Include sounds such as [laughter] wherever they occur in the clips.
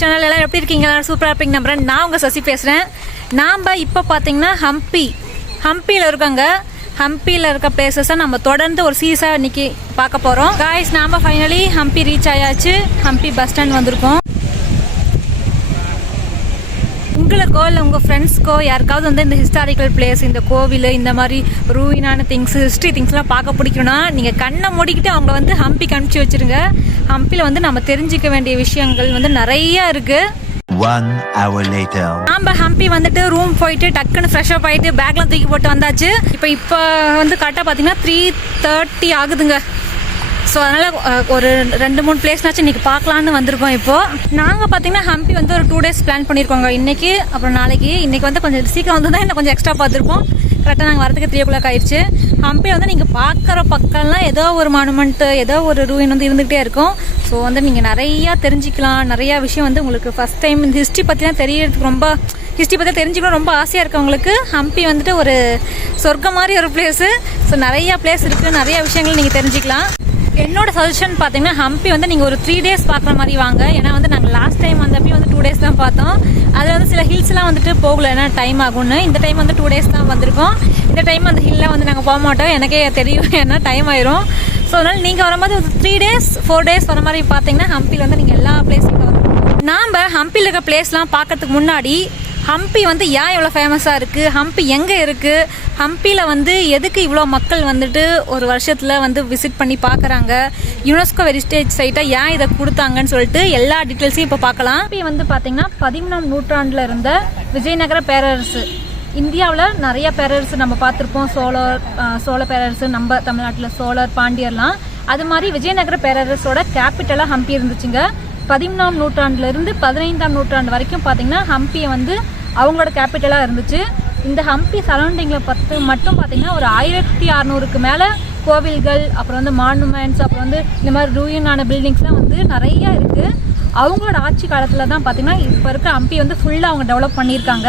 Channel எல்லாம் எப்படி இருக்கீங்க எல்லாரும் சூப்பராக இருப்பீங்க நம்புறேன். நான் உங்கள் சசி பேசுகிறேன் நாம் இப்போ பார்த்தீங்கன்னா ஹம்பி ஹம்பியில் இருக்கங்க ஹம்பியில் இருக்க பிளேசஸை நம்ம தொடர்ந்து ஒரு சீஸாக இன்னைக்கு பார்க்க போகிறோம் காய்ஸ் நாம் ஃபைனலி ஹம்பி ரீச் ஆயாச்சு. ஹம்பி பஸ் ஸ்டாண்ட் வந்திருக்கோம். உங்களுக்கோ இல்லை உங்கள் ஃப்ரெண்ட்ஸ்க்கோ யாருக்காவது வந்து இந்த ஹிஸ்டாரிக்கல் பிளேஸ் இந்த கோவில் இந்த மாதிரி ரூயினான திங்ஸ் ஹிஸ்ட்ரி திங்ஸ்லாம் பார்க்க பிடிக்கும்னா நீங்கள் கண்ணை மூடிக்கிட்டு அவங்கள வந்து ஹம்பிக்கு அனுப்பிச்சி வச்சிருங்க. ஹம்பியில் வந்து நம்ம தெரிஞ்சிக்க வேண்டிய விஷயங்கள் வந்து நிறைய இருக்குது One hour later. நாம ஹம்பி வந்துட்டு ரூம் போயிட்டு டக்குன்னு ஃப்ரெஷ் அப் ஆயிட்டு பேக்லாம் தூக்கி போட்டு வந்தாச்சு. இப்போ இப்போ வந்து கரெக்டாக பார்த்தீங்கன்னா த்ரீ தேர்ட்டி ஆகுதுங்க. ஸோ அதனால் ஒரு ரெண்டு மூணு பிளேஸ்னாச்சும் இன்றைக்கி பார்க்கலான்னு வந்திருக்கோம் இப்போது நாங்கள் பார்த்தீங்கன்னா ஹம்பி வந்து ஒரு டூ டேஸ் பிளான் பண்ணியிருக்கோங்க இன்றைக்கி அப்புறம் நாளைக்கு. இன்றைக்கி வந்து கொஞ்சம் சீக்கிரம் வந்து தான் இன்னும் கொஞ்சம் எக்ஸ்ட்ரா பார்த்துருப்போம். கரெக்டாக நாங்கள் வரதுக்கு த்ரீ ஓ கிளாக் ஆயிடுச்சு. ஹம்பி வந்து நீங்கள் பார்க்குற பக்கம்லாம் ஏதோ ஒரு மானுமெண்ட்டு ஏதோ ஒரு ரூயின் வந்து இருந்துகிட்டே இருக்கும். ஸோ வந்து நீங்கள் நிறையா தெரிஞ்சுக்கலாம். நிறையா விஷயம் வந்து உங்களுக்கு ஃபஸ்ட் டைம் இந்த ஹிஸ்ட்ரி பற்றிலாம் தெரியறதுக்கு ரொம்ப ஹிஸ்ட்ரி பற்றி தெரிஞ்சுக்கணும் ரொம்ப ஆசையாக இருக்கவங்களுக்கு ஹம்பி வந்துட்டு ஒரு சொர்க்கம் மாதிரி ஒரு பிளேஸு ஸோ நிறையா பிளேஸ் இருக்குது நிறையா விஷயங்கள் நீங்கள் தெரிஞ்சுக்கலாம். என்னோட சஜஷன் பார்த்தீங்கன்னா ஹம்பி வந்து நீங்கள் ஒரு த்ரீ டேஸ் பார்க்குற மாதிரி வாங்க. ஏன்னா வந்து நாங்கள் லாஸ்ட் டைம் வந்தப்பயும் வந்து டூ டேஸ் தான் பார்த்தோம். அதில் வந்து சில ஹில்ஸ்லாம் வந்துட்டு போகல. ஏன்னா டைம் ஆகும்னு. இந்த டைம் வந்து டூ டேஸ் தான் வந்திருக்கோம். இந்த டைம் அந்த ஹில்லாம் வந்து நாங்கள் போக மாட்டோம். எனக்கே தெரியும். [laughs] ஏன்னா டைம் ஆயிரும். ஸோ அதனால் நீங்கள் வரும்போது ஒரு த்ரீ டேஸ் ஃபோர் டேஸ் வர மாதிரி பார்த்தீங்கன்னா ஹம்பியில் வந்து நீங்கள் எல்லா பிளேஸும் நாம் ஹம்பியில் இருக்க பிளேஸ்லாம் பார்க்கறதுக்கு முன்னாடி ஹம்பி வந்து ஏன் இவ்வளோ ஃபேமஸாக இருக்குது ஹம்பி எங்கே இருக்குது ஹம்பியில் வந்து எதுக்கு இவ்வளோ மக்கள் வந்துட்டு ஒரு வருஷத்தில் வந்து விசிட் பண்ணி பார்க்குறாங்க யுனெஸ்கோ வெரிஸ்டேஜ் சைட்டாக ஏன் இதை கொடுத்தாங்கன்னு சொல்லிட்டு எல்லா டீட்டெயில்ஸையும் இப்போ பார்க்கலாம். ஹம்பி வந்து பார்த்திங்கன்னா பதிமூணாம் நூற்றாண்டில் இருந்த விஜயநகர பேரரசு. இந்தியாவில் நிறைய பேரரசு நம்ம பார்த்துருப்போம். சோழர் சோழ பேரரசு நம்ம தமிழ்நாட்டில் சோழர் பாண்டியர்லாம். அது மாதிரி விஜயநகர பேரரசோட கேபிட்டலாக ஹம்பி இருந்துச்சுங்க. பதிமூணாம் நூற்றாண்டுலேருந்து பதினைந்தாம் நூற்றாண்டு வரைக்கும் பார்த்தீங்கன்னா ஹம்பியை வந்து அவங்களோட கேபிட்டலாக இருந்துச்சு. இந்த ஹம்பி சரௌண்டிங்கில் பத்து மட்டும் பார்த்தீங்கன்னா ஒரு ஆயிரத்தி அறநூறுக்கு மேலே கோவில்கள் அப்புறம் வந்து மானுமெண்ட்ஸ் அப்புறம் வந்து இந்த மாதிரி ரூயினான பில்டிங்ஸ்லாம் வந்து நிறைய இருக்குது அவங்களோட ஆட்சி காலத்தில் தான் பார்த்தீங்கன்னா இப்போ இருக்க ஹம்பி வந்து ஃபுல்லாக அவங்க டெவலப் பண்ணியிருக்காங்க.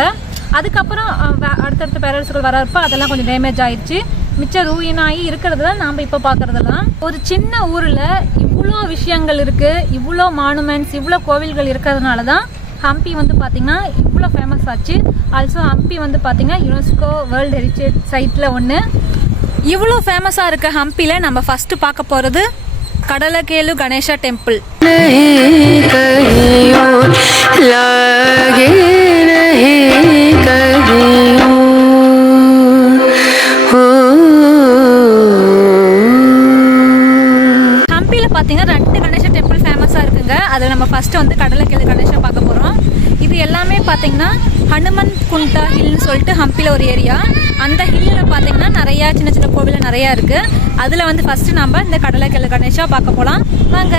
அதுக்கப்புறம் வே- அடுத்தடுத்த பேரரசுகள் வரப்போ அதெல்லாம் கொஞ்சம் டேமேஜ் ஆயிடுச்சு மிச்ச ரூயினாகி இருக்கிறது தான் நாம் இப்போ பார்க்குறதெல்லாம் ஒரு சின்ன ஊரில் இவ்வளோ விஷயங்கள் இருக்குது இவ்வளோ மானுமெண்ட்ஸ் இவ்வளோ கோவில்கள் இருக்கிறதுனால தான் ஹம்பி வந்து பார்த்திங்கன்னா இவ்வளோ ஃபேமஸ் ஆச்சு. ஆல்சோ ஹம்பி வந்து பார்த்திங்கன்னா யுனெஸ்கோ வேர்ல்டு ஹெரிட்டேஜ் சைட்டில் ஒன்று இவ்வளோ ஃபேமஸாக இருக்க ஹம்பியில் நம்ம ஃபஸ்ட்டு பார்க்க போகிறது கடலகேலு கணேஷா டெம்பிள் அதில் நம்ம ஃபஸ்ட்டு வந்து கடலக்கேலு கணேசா பார்க்க போகிறோம் இது எல்லாமே பார்த்தீங்கன்னா ஹனுமன் குண்டா ஹில்னு சொல்லிட்டு ஹம்பியில் ஒரு ஏரியா. அந்த ஹில்லில் பார்த்தீங்கன்னா நிறையா சின்ன சின்ன கோவில் நிறையா இருக்குது அதில் வந்து ஃபஸ்ட்டு நம்ம இந்த கடலக்கேலு கணேசா பார்க்க போகலாம் வாங்க.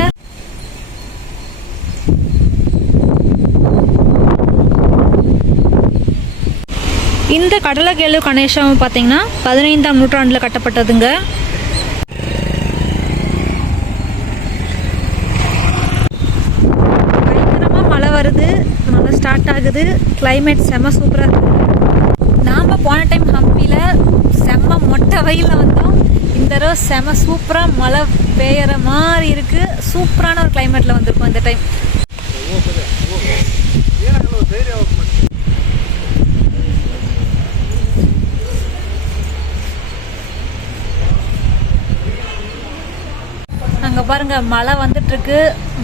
இந்த கடலகேலு கணேசம் பார்த்தீங்கன்னா பதினைந்தாம் நூற்றாண்டில் கட்டப்பட்டதுங்க. இருக்குது. கிளைமேட் செம்ம சூப்பராக இருக்குது நாம் போன டைம் ஹம்பியில் செம்ம மொட்டை வெயிலில் வந்தோம். இந்த தடவை செம சூப்பராக மழை பெய்கிற மாதிரி இருக்குது சூப்பரான ஒரு கிளைமேட்டில் வந்திருக்கோம் இந்த டைம் அங்கே பாருங்க மழை வந்துட்டு இருக்கு.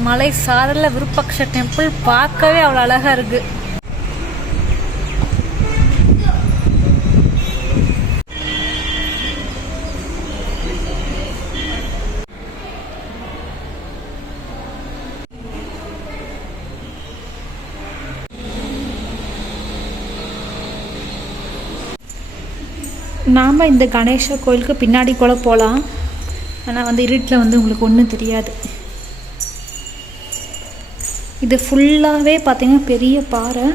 மலை சாரல விருப்பக்ஷ டெம்பிள் பார்க்கவே அவ்வளோ அழகா இருக்கு. நாம் இந்த கணேச கோயிலுக்கு பின்னாடி கூட போகலாம் ஆனால் வந்து இருட்டில் வந்து உங்களுக்கு ஒன்றும் தெரியாது. இது ஃபுல்லாகவே பார்த்தீங்கன்னா பெரிய பாறை.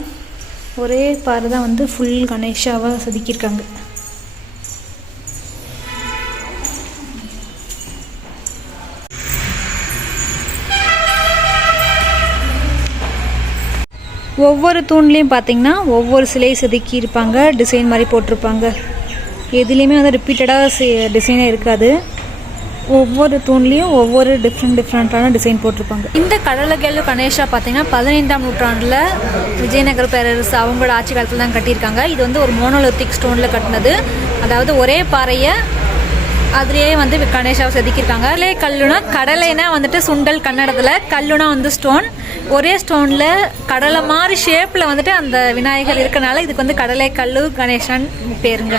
ஒரே பாறை தான் வந்து ஃபுல் கணேஷாவாக செதுக்கியிருக்காங்க. ஒவ்வொரு தூண்லேயும் பார்த்தீங்கன்னா ஒவ்வொரு சிலை செதுக்கி இருப்பாங்க டிசைன் மாதிரி போட்டிருப்பாங்க. எதுலேயுமே வந்து ரிப்பீட்டடாக டிசைனே இருக்காது. ஒவ்வொரு தூண்லேயும் ஒவ்வொரு டிஃப்ரெண்ட் டிஃப்ரெண்ட்டான டிசைன் போட்டிருப்பாங்க. இந்த கடலகேலு கணேஷா பார்த்தீங்கன்னா பதினைந்தாம் நூற்றாண்டில் விஜயநகர பேரரசு அவங்களோட ஆட்சி காலத்தில் தான் கட்டியிருக்காங்க. இது வந்து ஒரு மோனோலித்திக் ஸ்டோனில் கட்டினது. அதாவது ஒரே பாறையை அதுலேயே வந்து கணேஷாவை செதுக்கியிருக்காங்க. கடலை கல்லுனா கடலைனா வந்துட்டு சுண்டல் கன்னடத்தில். கல்லுனா வந்து ஸ்டோன் ஒரே ஸ்டோனில் கடலை மாதிரி ஷேப்பில் வந்துட்டு அந்த விநாயகர் இருக்கனால இதுக்கு வந்து கடலை கல்லு கணேஷன் பேருங்க.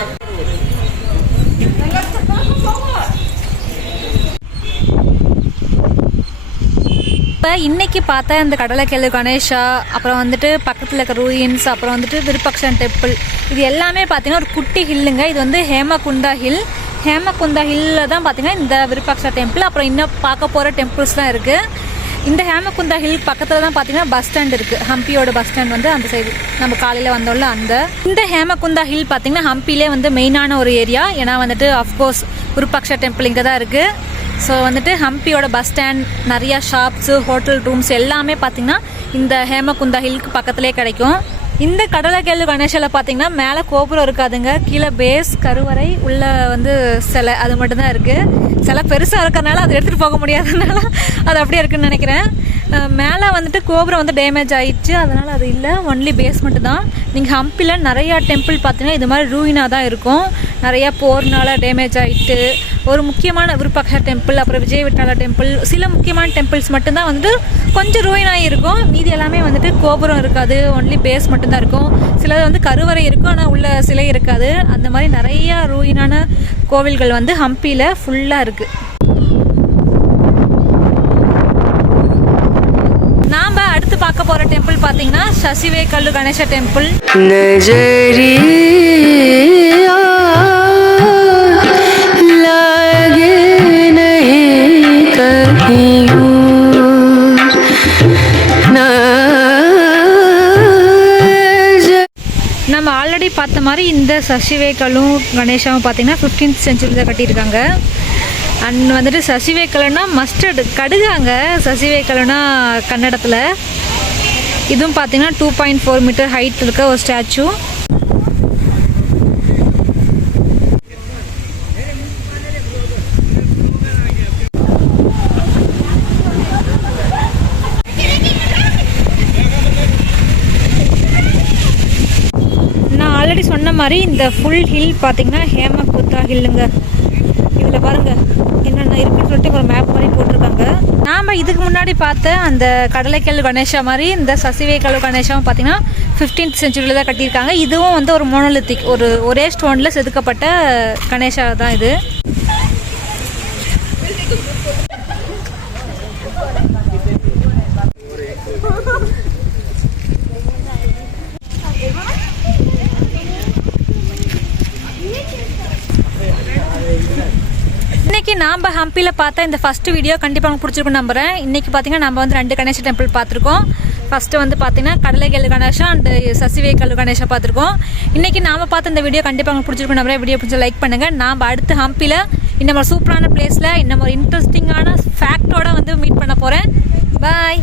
இப்போ இன்னைக்கு பார்த்தா இந்த கடலைக்கெல்லு கணேஷா அப்புறம் வந்துட்டு பக்கத்தில் இருக்க ரூயின்ஸ் அப்புறம் வந்துட்டு விருப்பக்ஷன் டெம்பிள் இது எல்லாமே பார்த்தீங்கன்னா ஒரு குட்டி ஹில்லுங்க இது வந்து ஹேமகுந்தா ஹில் ஹேமகுந்தா ஹில்லில் தான் பார்த்தீங்கன்னா இந்த விருப்பாக்ஷா டெம்பிள் அப்புறம் இன்னும் பார்க்க போகிற டெம்பிள்ஸ் தான் இருக்குது இந்த ஹேமகுந்தா ஹில் பக்கத்தில் தான் பார்த்தீங்கன்னா பஸ் ஸ்டாண்ட் இருக்குது ஹம்பியோட பஸ் ஸ்டாண்ட் வந்து அந்த சைடு நம்ம காலையில் வந்தோம்ல அந்த. இந்த ஹேமகுந்தா ஹில் பார்த்தீங்கன்னா ஹம்பிலே வந்து மெயினான ஒரு ஏரியா ஏன்னா வந்துட்டு அஃப்கோர்ஸ் விருப்பாக்ஷா டெம்பிள் இங்கே தான் இருக்குது ஸோ வந்துட்டு ஹம்பியோட பஸ் ஸ்டாண்ட் நிறையா ஷாப்ஸு ஹோட்டல் ரூம்ஸ் எல்லாமே பார்த்திங்கன்னா இந்த ஹேமகுந்தா ஹில்க்கு பக்கத்துலேயே கிடைக்கும். இந்த கடலைக்கேளு கணேஷில் பார்த்தீங்கன்னா மேலே கோபுரம் இருக்காதுங்க. கீழே பேஸ் கருவறை உள்ளே வந்து சிலை அது மட்டும்தான் இருக்குது சிலை பெருசாக இருக்கிறனால அதை எடுத்துகிட்டு போக முடியாதனால அது அப்படியே இருக்குன்னு நினைக்கிறேன். மேலே வந்துட்டு கோபுரம் வந்து டேமேஜ் ஆயிடுச்சு. அதனால் அது இல்லை. ஒன்லி பேஸ்மெண்ட் தான் நீங்கள் ஹம்பியில் நிறையா டெம்பிள் பார்த்தீங்கன்னா இது மாதிரி ரூயினாக தான் இருக்கும். நிறையா போர்னால டேமேஜ் ஆகிட்டு ஒரு முக்கியமான விருப்பக்ஷ டெம்பிள் அப்புறம் விஜய் விட்டாலா டெம்பிள் சில முக்கியமான டெம்பிள்ஸ் மட்டும்தான் வந்துட்டு கொஞ்சம் ரூயினாக இருக்கும் மீதி எல்லாமே வந்துட்டு கோபுரம் இருக்காது ஒன்லி பேஸ் மட்டும்தான் இருக்கும். சிலது வந்து கருவறை இருக்கும் ஆனால் உள்ள சிலை இருக்காது. அந்த மாதிரி நிறையா ரூயினான கோவில்கள் வந்து ஹம்பியில் ஃபுல்லாக இருக்குது நாம் அடுத்து பார்க்க போகிற டெம்பிள் பார்த்தீங்கன்னா சசிவே கல்லு கணேச டெம்பிள் பார்த்த மாதிரி இந்த சசிவேக்கலும் கணேஷாவும் பார்த்தீங்கன்னா ஃபிஃப்டீன்த் செஞ்சுரியில் கட்டியிருக்காங்க. அண்ட் வந்துட்டு சசிவேக்கலன்னா மஸ்டர்டு கடுகாங்க சசிவேக்கலனா கன்னடத்தில். இதுவும் பார்த்தீங்கன்னா two point four metre height இருக்க ஒரு ஸ்டாச்சு நான் ஆல்ரெடி சொன்ன மாதிரி இந்த ஃபுல் ஹில் பார்த்தீங்கன்னா ஹேமகுத்தா ஹில்லுங்க இதில் பாருங்கள் என்னென்ன இருக்குன்னு சொல்லிட்டு ஒரு மேப் மாதிரி போட்டிருக்காங்க. நாம் இதுக்கு முன்னாடி பார்த்த அந்த கடலைக்கல் கணேஷா மாதிரி இந்த சசிவேக்கல் கணேஷாவும் பார்த்தீங்கன்னா ஃபிஃப்டீன்த் செஞ்சுரியில் தான் கட்டியிருக்காங்க. இதுவும் வந்து ஒரு மோனலித்திக் ஒரு ஒரே ஸ்டோனில் செதுக்கப்பட்ட கணேஷா தான் இது. இன்றைக்கி நாம் ஹம்பியில் பார்த்த இந்த ஃபஸ்ட்டு வீடியோ கண்டிப்பாக உங்களுக்கு பிடிச்சிருக்கும் நம்புகிறேன் இன்றைக்கி பார்த்தீங்கன்னா நம்ம வந்து ரெண்டு கணேச டெம்பிள் பார்த்துருக்கோம். ஃபஸ்ட்டு வந்து பார்த்தீங்கன்னா கடலைக்கல் கணேஷா அண்ட் சசிவேக்கல் கணேஷா பார்த்துருக்கோம். இன்றைக்கி நாம் பார்த்த இந்த வீடியோ கண்டிப்பாக உங்களுக்கு பிடிச்சிருக்கும் நம்புறேன். வீடியோ பிடிச்ச லைக் பண்ணுங்கள் நாம் அடுத்து ஹம்பியில் இன்னும் ஒரு சூப்பரான பிளேஸில் இன்னும் ஒரு இன்ட்ரெஸ்டிங்கான ஃபேக்டோட வந்து மீட் பண்ண போகிறேன் பாய்